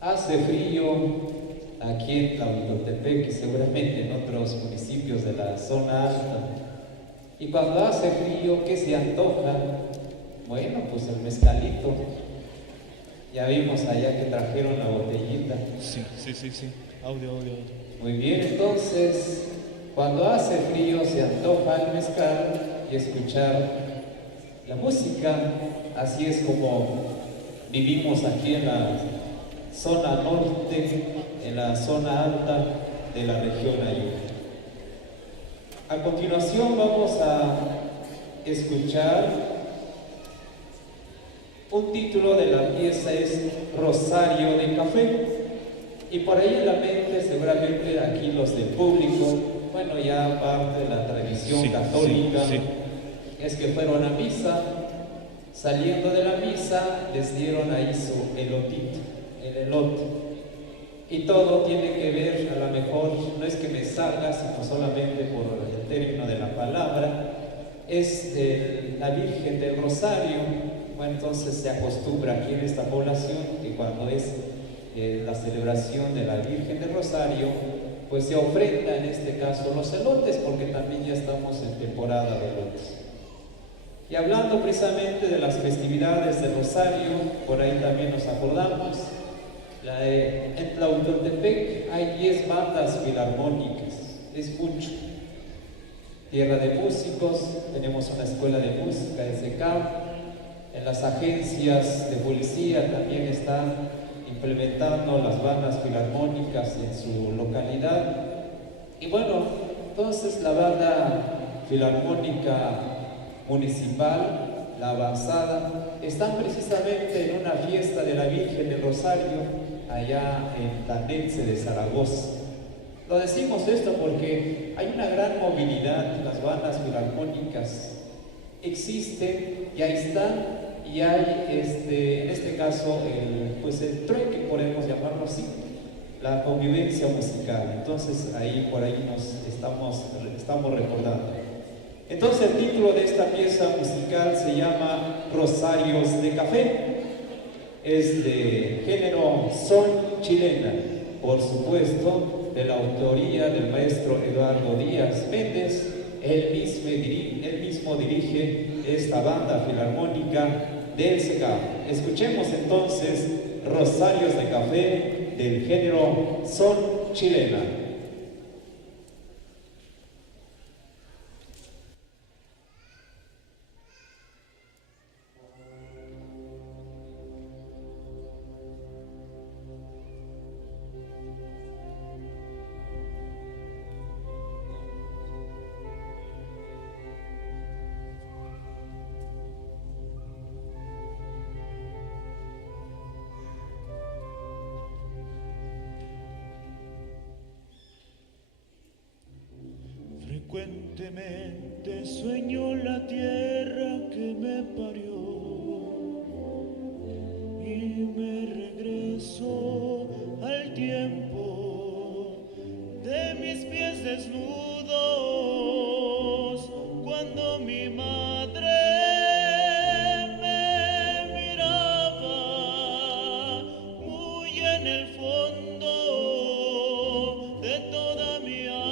Hace frío aquí en Tlahuitoltepec y seguramente en otros municipios de la zona alta. Y cuando hace frío, ¿qué se antoja? Bueno, pues el mezcalito. Ya vimos allá que trajeron la botellita. Sí, sí, sí, sí. Audio. Muy bien, entonces, cuando hace frío se antoja el mezcal y escuchar la música. Así es como vivimos aquí en la zona norte, en la zona alta de la región Ayuda. A continuación vamos a escuchar un título de la pieza, es Rosario de Café. Y por ahí en la mente seguramente aquí los del público, bueno, ya parte de la tradición católica, sí. Es que fueron a misa. Saliendo de la misa les dieron ahí su elotito, el elote. Y todo tiene que ver, a lo mejor no es que me salga, sino solamente por el término de la palabra, es de la Virgen del Rosario. Bueno, entonces se acostumbra aquí en esta población que cuando es la celebración de la Virgen del Rosario, pues se ofrenda en este caso los elotes, porque también ya estamos en temporada de elotes. Y hablando precisamente de las festividades del Rosario, por ahí también nos acordamos, en Tlahuitoltepec hay 10 bandas filarmónicas, es mucho. Tierra de músicos, tenemos una escuela de música, SECAM. En las agencias de policía también están implementando las bandas filarmónicas en su localidad. Y bueno, entonces la banda filarmónica municipal, la Avanzada, están precisamente en una fiesta de la Virgen del Rosario allá en Tanense de Zaragoza. Lo decimos esto porque hay una gran movilidad, las bandas filarmónicas existen y ahí están, y hay en este caso el trueque, podemos llamarlo así, la convivencia musical. Entonces ahí por ahí nos estamos recordando. Entonces el título de esta pieza musical se llama Rosarios de Café. Es de género son chilena, por supuesto, de la autoría del maestro Eduardo Díaz Méndez. Él mismo dirige esta banda filarmónica del SECAM. Escuchemos entonces Rosarios de Café del género son chilena. Frecuentemente sueño la tierra que me parió y me regreso al tiempo de mis pies desnudos cuando mi madre me miraba muy en el fondo de toda mi alma.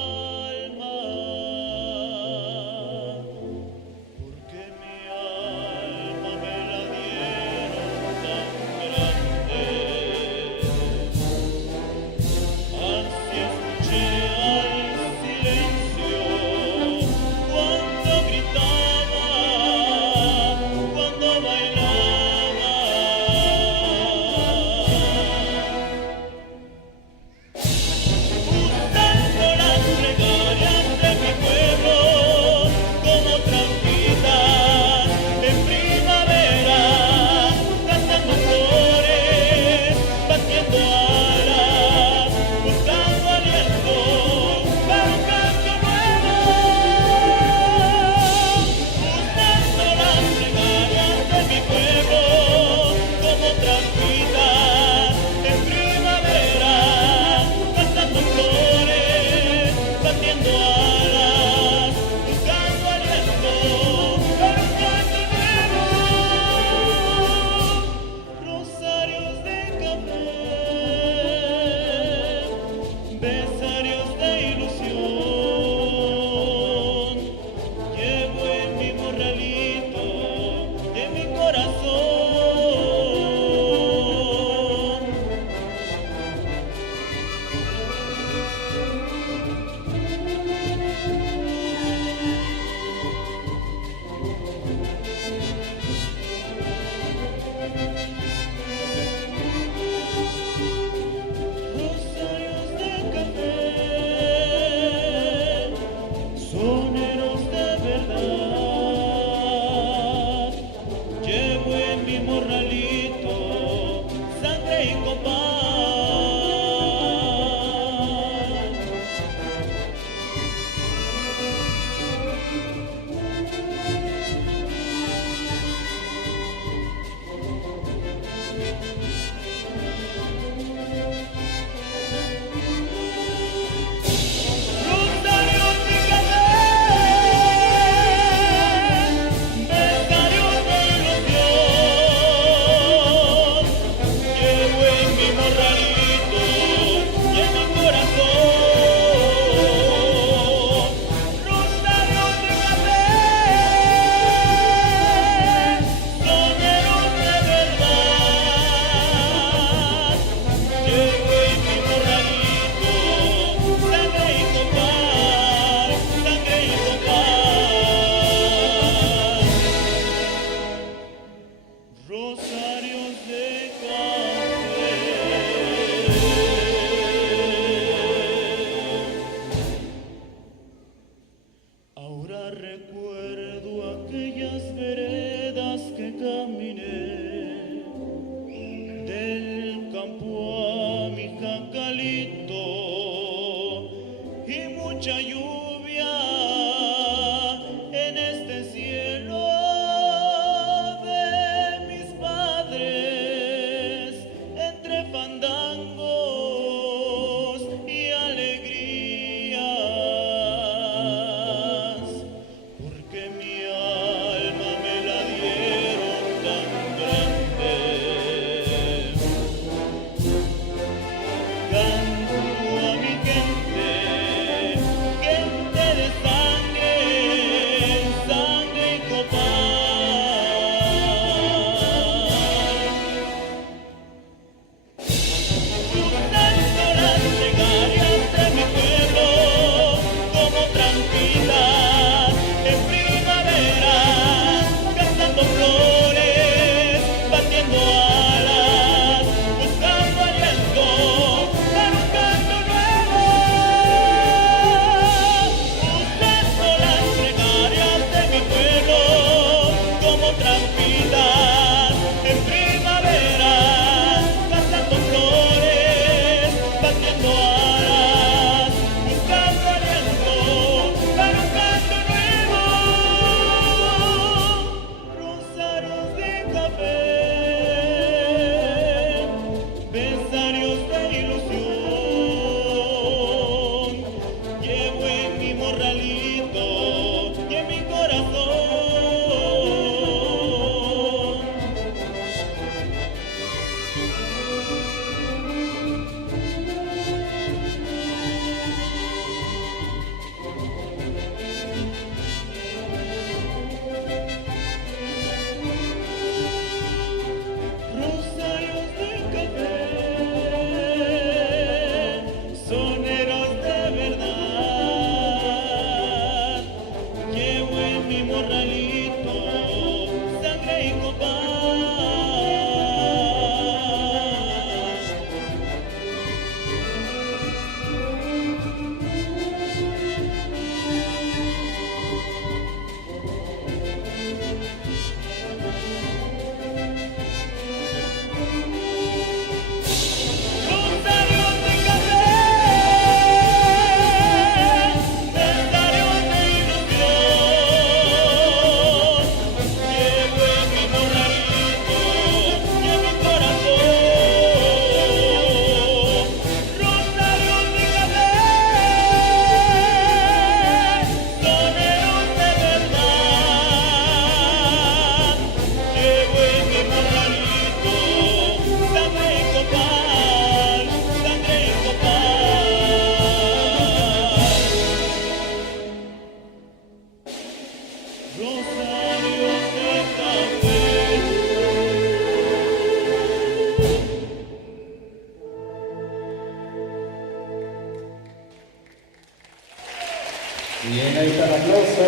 Bien, ahí está el aplauso.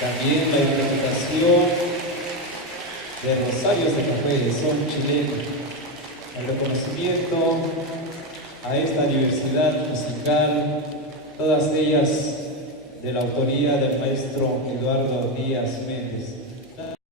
También la interpretación de Rosarios de Café de Son chileno. El reconocimiento a esta diversidad musical, todas ellas de la autoría del maestro Eduardo Díaz Méndez.